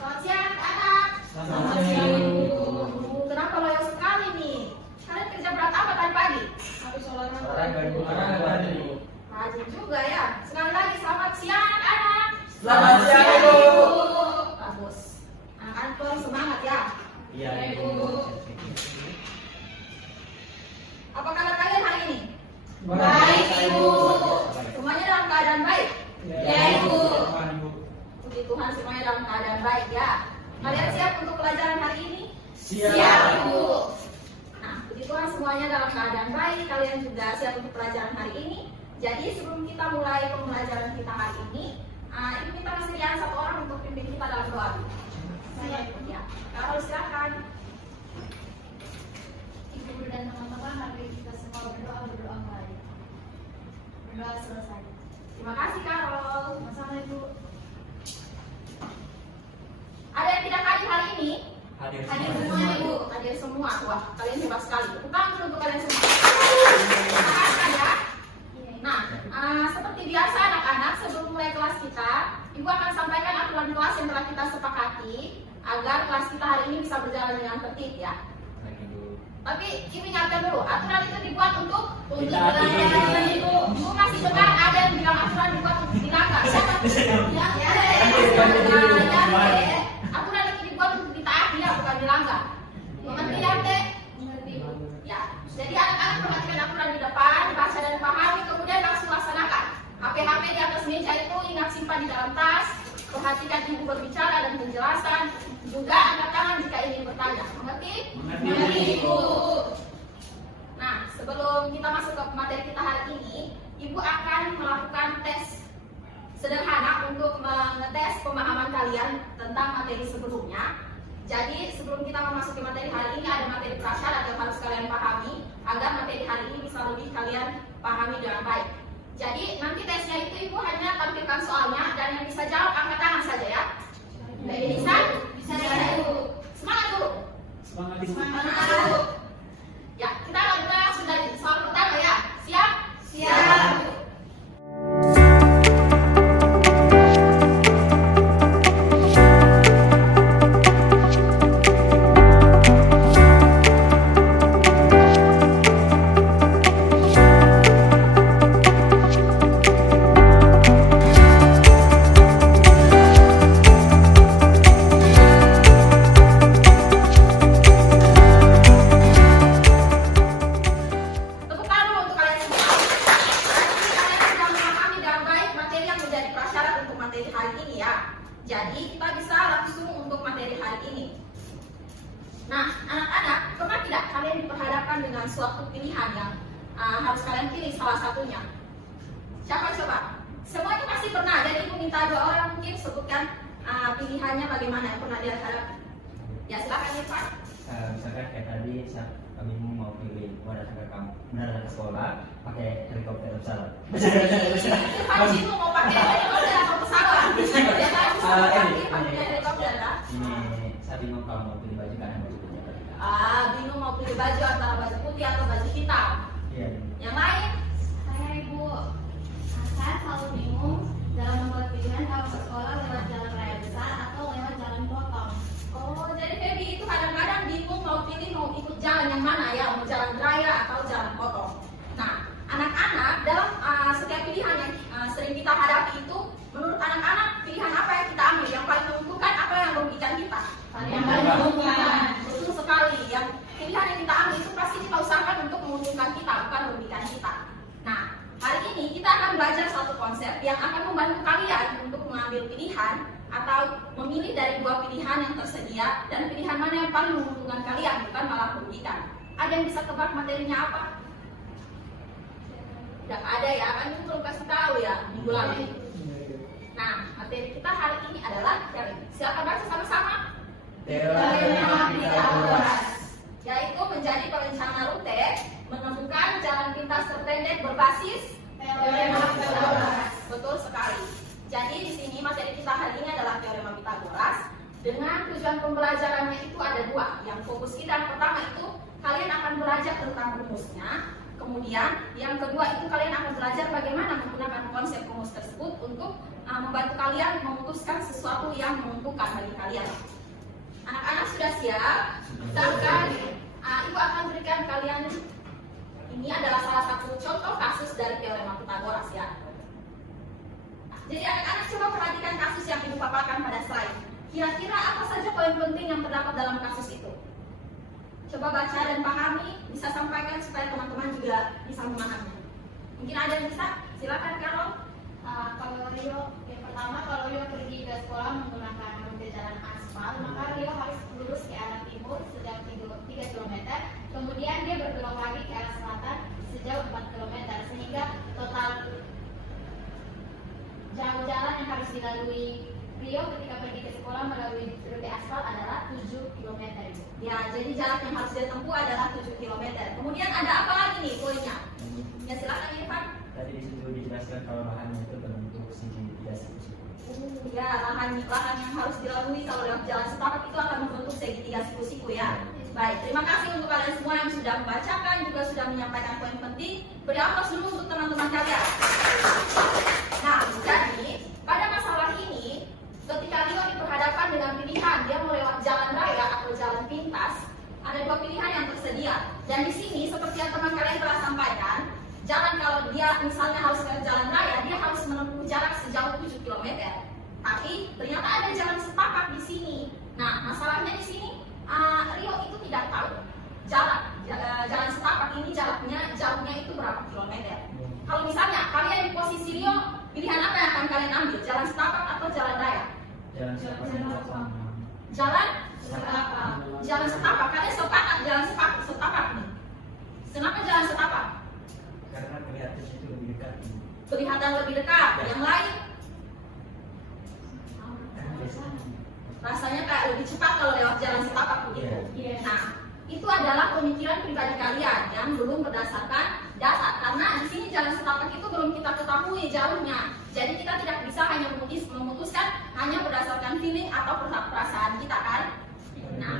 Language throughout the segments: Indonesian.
Selamat siang anak. Selamat siang, Ibu. Kenapa loyo sekali nih? Kalian kerja berat apa tadi pagi? Habis olahraga, Ibu. Rajin juga ya. Sekali lagi selamat siang anak. Selamat siang, Ibu. Bagus. Anak-anak kurang semangat ya. Iya, Ibu. Apa kabar kalian hari ini? Baik, Ibu. Semuanya dalam keadaan baik? Ya, Ibu. Puji Tuhan semuanya dalam keadaan baik ya. Kalian siap untuk pelajaran hari ini? Siap, Ibu. Nah, puji Tuhan semuanya dalam keadaan baik. Kalian juga siap untuk pelajaran hari ini. Jadi sebelum kita mulai pembelajaran kita hari ini, Ibu minta kesediaan satu orang untuk pimpin kita dalam doa. Saya ya. Kalau silakan. Ibu dan teman-teman, mari kita semua berdoa kembali. Berdoa selesai. Terima kasih Karol. Sama-sama, Ibu. Ada yang tidak hadir hari ini? Hadir Hadir semua. semua Ibu. Hadir semua. Wah, kalian hebat sekali. Tepuk tangan dulu untuk kalian semua. Terima kasih ya. Nah, seperti biasa anak-anak, sebelum mulai kelas kita, Ibu akan sampaikan aturan kelas yang telah kita sepakati agar kelas kita hari ini bisa berjalan dengan tertib ya. Baik, Ibu. Tapi Ibu ingatkan dulu, aturan itu dibuat untuk Ditaati. Ibu. Ibu masih dengar ada yang bilang aturan dibuat untuk dilanggar. Siapa? Aturan itu dibuat untuk ditaati ya, bukan dilanggar. Mengerti ya, Teh? Mengerti, Ibu. Ya, jadi anak-anak perhatikan aturan di depan, baca dan pahami, kemudian langsung laksanakan. HP-HP di atas meja itu ingat simpan di dalam tas. Perhatikan ibu berbicara dan penjelasan. Juga angkat tangan jika ingin bertanya. Mengerti? Mengerti, Ibu. Nah, sebelum kita masuk ke materi kita hari ini, Ibu akan melakukan tes sederhana untuk mengetes pemahaman kalian tentang materi sebelumnya. Jadi sebelum kita memasuki materi hari ini, ada materi prasyarat yang harus kalian pahami agar materi hari ini bisa lebih kalian pahami dengan baik. Jadi nanti tesnya itu Ibu hanya tampilkan soalnya dan yang bisa jawab angkat tangan saja ya. Bisa? Bisa ya Ibu. Semangat dulu. Semangat, Ibu. Semangat dulu. Ya, kita akan mulai langsung dari soal pertama ya. Siap? Siap. Tepuk tangan dulu untuk kalian semua. Berarti kalian sudah memahami dengan baik materi yang menjadi prasyarat untuk materi hari ini ya. Jadi kita bisa langsung untuk materi hari ini. Nah, anak-anak, pernah tidak kalian diperhadapkan dengan suatu pilihan yang harus kalian pilih salah satunya? Siapa coba? Semua itu pasti pernah. Jadi Ibu minta dua orang mungkin sebutkan pilihannya bagaimana yang pernah dihadapi. Ya silakan Irfan. Misalkan kayak tadi saat kami mau pilih mau datang ke sekolah pakai helikopter pesawat. Irfan Cimu mau pakai helikopter atau pesawat? Dia tahu pakai helikopter ya. Ini saya bingung kalau mau pilih baju kan baju putih atau tidak. Bingung mau pilih baju antara baju putih atau baju hitam. Iya. Yang lain? Saya, Ibu. Saya selalu bingung dalam membuat pilihan kalau ke sekolah lewat jalan raya besar atau lewat jalan potong. Oh, jadi Feby itu kadang-kadang bingung mau pilih mau ikut jalan yang mana ya, mau jalan raya atau jalan potong. Nah, anak-anak dalam setiap pilihan yang sering kita hadapi itu, menurut anak-anak pilihan apa yang kita ambil? Yang paling menguntungkan apa yang merugikan kita? Yang paling menguntungkan. Betul sekali. Yang pilihan yang kita ambil itu pasti kita usahakan untuk menguntungkan kita, bukan merugikan kita. Nah, hari ini kita akan belajar satu konsep yang akan membantu kalian untuk mengambil pilihan atau memilih dari dua pilihan yang tersedia dan pilihan mana yang paling menguntungkan kalian, bukan malah merugikan. Ada yang bisa tebak materinya apa? Tidak ada ya, kan itu belum kasih tahu ya minggu lalu. Nah, materi kita hari ini adalah silakan baca sama-sama. Teorema Pythagoras. Yaitu menjadi perencana rute, menemukan jalan pintas terpendek berbasis Teorema Pythagoras. Betul sekali. Jadi di sini materi kita hari ini adalah teorema Pythagoras. Dengan tujuan pembelajarannya itu ada dua. Yang fokus kita yang pertama itu kalian akan belajar tentang rumusnya. Kemudian yang kedua itu kalian akan belajar bagaimana menggunakan konsep rumus tersebut untuk membantu kalian memutuskan sesuatu yang menguntungkan bagi kalian. Anak-anak sudah siap? Misalkan Ibu akan berikan kalian, ini adalah salah satu contoh kasus dari teorema Pythagoras ya. Jadi anak-anak coba perhatikan kasus yang Ibu paparkan pada slide. Kira-kira apa saja poin penting yang terdapat dalam kasus itu? Coba baca dan pahami, bisa sampaikan supaya teman-teman juga bisa memahami. Mungkin ada yang bisa? Silakan Carol. Kalau Rio, yang pertama kalau Rio pergi ke sekolah menggunakan rute jalan aspal, maka Rio harus lurus ke arah timur sejauh 3 km, kemudian dia berbelok lagi ke arah selatan sejauh 4 km, sehingga total jauh jalan yang harus dilalui Rio ketika pergi ke sekolah melalui rute aspal adalah 7 km. Ya, jadi jarak yang harus dia tempuh adalah 7 km. Kemudian ada apa lagi nih poinnya? Ya silakan Irfan. Tadi di situ dijelaskan kalau lahannya itu berbentuk segitiga siku-siku. Ya, lahan yang harus dilalui kalau lewat jalan setapak itu akan membentuk segitiga siku-siku ya. Baik, terima kasih untuk kalian semua yang sudah membacakan, juga sudah menyampaikan poin penting. Beri aplaus dulu untuk teman-teman kalian. Nah, jadi pada masalah ini, ketika Rio diperhadapkan dengan pilihan dia mau lewat jalan raya atau jalan pintas, ada dua pilihan yang tersedia. Dan di sini seperti yang teman kalian telah sampaikan, jalan kalau dia misalnya harus ke jalan raya, dia harus menempuh jarak sejauh 7 km. Tapi ternyata ada jalan setapak di sini. Nah, masalahnya di sini Rio itu tidak tahu jalan setapak ini jauhnya itu berapa kilometer. Kalau misalnya kalian di posisi Rio, pilihan apa yang akan kalian ambil? Jalan setapak atau jalan raya? Jalan setapak. Jalan setapak. Kalian sepakat jalan setapak nih. Kenapa jalan setapak? Karena kelihatan itu lebih dekat. Kelihatan lebih dekat. Yang lain? Rasanya kayak lebih cepat kalau lewat jalan setapak begitu. Iya. Nah, itu adalah pemikiran pribadi kalian yang belum berdasarkan data. Karena di sini jalan setapak itu belum kita ketahui jauhnya. Jadi kita tidak bisa hanya memutuskan hanya berdasarkan feeling atau perasaan kita kan. Nah,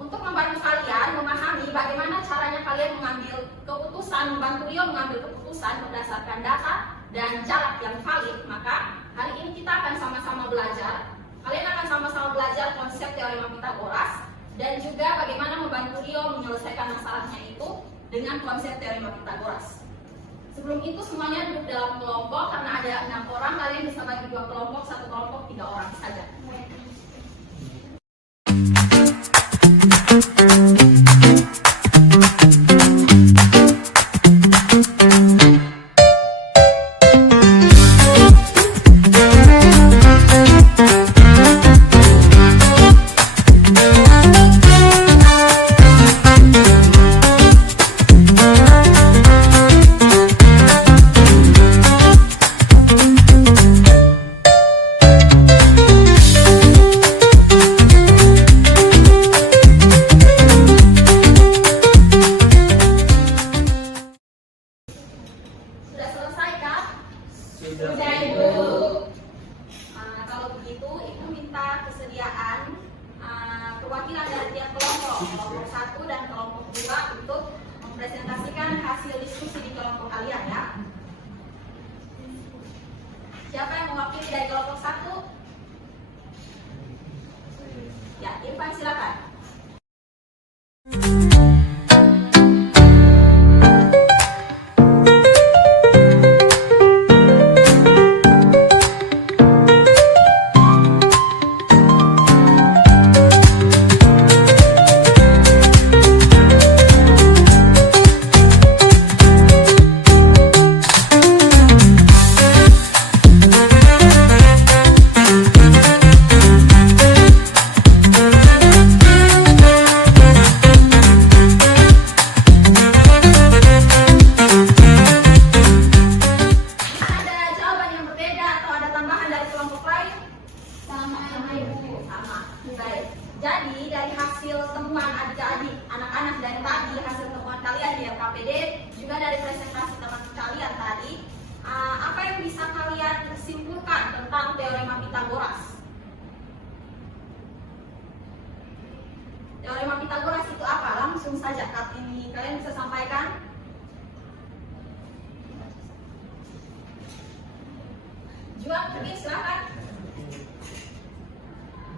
untuk membantu kalian memahami bagaimana caranya kalian mengambil keputusan, membantu Rio mengambil keputusan berdasarkan data dan jarak yang valid, maka hari ini kita akan sama-sama belajar. Kalian akan sama-sama belajar konsep teorema Pythagoras dan juga bagaimana membantu Rio menyelesaikan masalahnya itu dengan konsep teorema Pythagoras. Sebelum itu semuanya duduk dalam kelompok, karena ada 6 orang, kalian bisa bagi 2 kelompok, 1 kelompok 3 orang saja. Presentasikan hasil diskusi di kelompok kalian ya. Siapa yang mewakili dari kelompok 1? Ya, Irfan silakan. Jadi dari hasil temuan adik-adik, anak-anak dari tadi, hasil temuan kalian di LKPD, juga dari presentasi teman kalian tadi, apa yang bisa kalian simpulkan tentang teorema Pythagoras? Teorema Pythagoras itu apa? Langsung saja ini kalian bisa sampaikan. Mungkin silakan.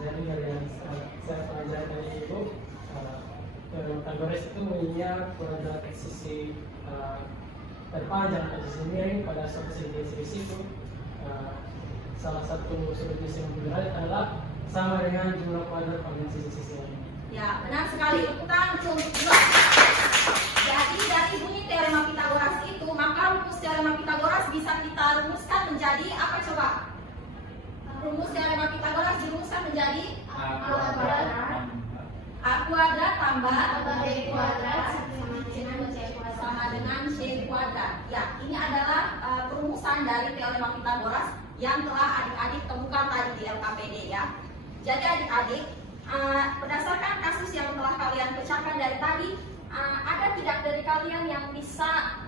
Jadi dari yang saya pelajari dari Ibu, Pythagoras itu punya kuadrat sisi terpanjang atau sisi miring pada suatu sisi itu salah satu sudut sisi yang berada adalah sama dengan jumlah kuadrat pada sisi-sisi lain. Ya, benar sekali. Tepuk untuk dua. Jadi dari bunyi teorema Pythagoras itu, maka rumus teorema Pythagoras bisa kita rumuskan menjadi apa coba? Rumus teorema Pythagoras dirumuskan menjadi A kuadrat tambah B kuadrat sama dengan C kuadrat. Ya, ini adalah perumusan dari teorema Pythagoras yang telah adik-adik temukan tadi di LKPD ya. Jadi adik-adik, berdasarkan kasus yang telah kalian pecahkan dari tadi, ada tidak dari kalian yang bisa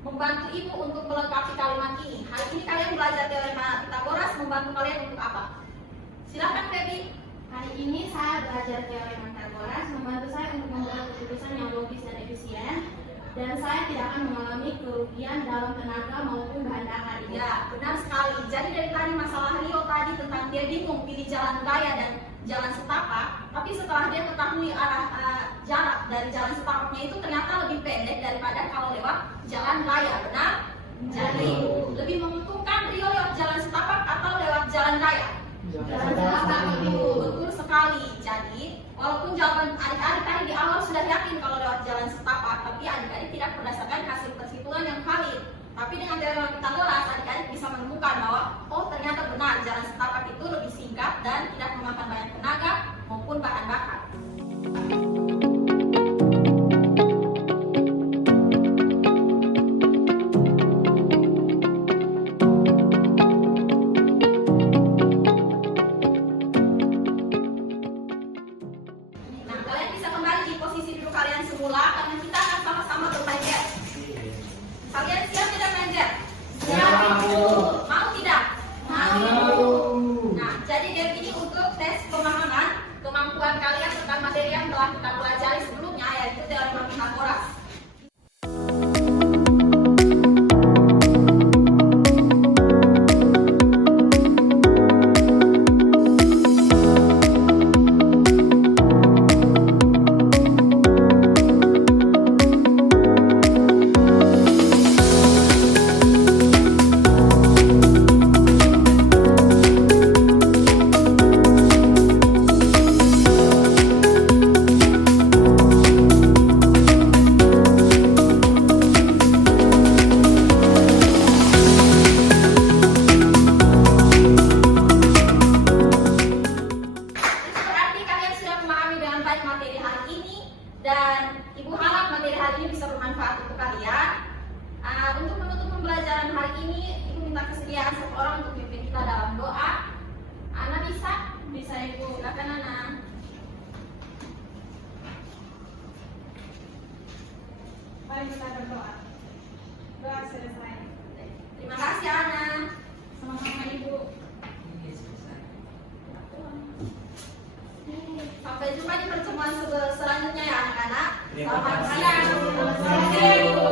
membantu ibu untuk melengkapi kalimat ini? Hari ini kalian belajar teorema Pythagoras, membantu kalian untuk apa? Silakan Feby. Hari ini saya belajar teorema Pythagoras, membantu saya untuk membuat keputusan yang logis dan efisien, dan saya tidak akan mengalami kerugian dalam tenaga maupun bahan bakar. Ya, benar sekali. Jadi dari tadi masalah Rio tadi tentang dia bingung pilih jalan raya dan jalan setapak, tapi setelah dia ketahui arah jarak dari jalan setapaknya itu ternyata lebih pendek daripada kalau lewat jalan raya, benar? Jadi lebih menguntungkan Rio lewat jalan setapak atau lewat jalan raya? Jalan setapak, Ibu. Betul sekali. Jadi walaupun jawaban adik-adik tadi di awal sudah yakin kalau lewat jalan setapak, tapi adik-adik tidak berdasarkan hasil perhitungan yang valid. Tapi dengan teorema Pythagoras, adik-adik bisa menemukan bahwa oh ternyata benar jalan setapak itu lebih singkat dan tidak memakan banyak tenaga maupun bahan bakar. Nah, kalian bisa kembali di posisi duduk kalian semula karena kita akan sama-sama bermain game. Kalian siap tidak main game? Siap. Mau tidak? Mau. Nah, jadi game ini untuk tes pemahaman kemampuan kalian tentang materi yang telah kita pelajari sebelumnya, yaitu teorema Pythagoras. Berarti kalian sudah memahami dengan baik materi hari ini dan Ibu harap materi hari ini bisa bermanfaat untuk kalian. Untuk menutup pembelajaran hari ini, Ibu minta kesediaan satu orang untuk pimpin kita dalam doa. Ana bisa? Bisa Ibu, silakan Ana. Mari kita berdoa. Doa selesai. Terima kasih Ana. Sama-sama Ibu. Sampai jumpa di pertemuan selanjutnya ya anak-anak. Terima Selamat kasih. siang. Selamat siang, Ibu.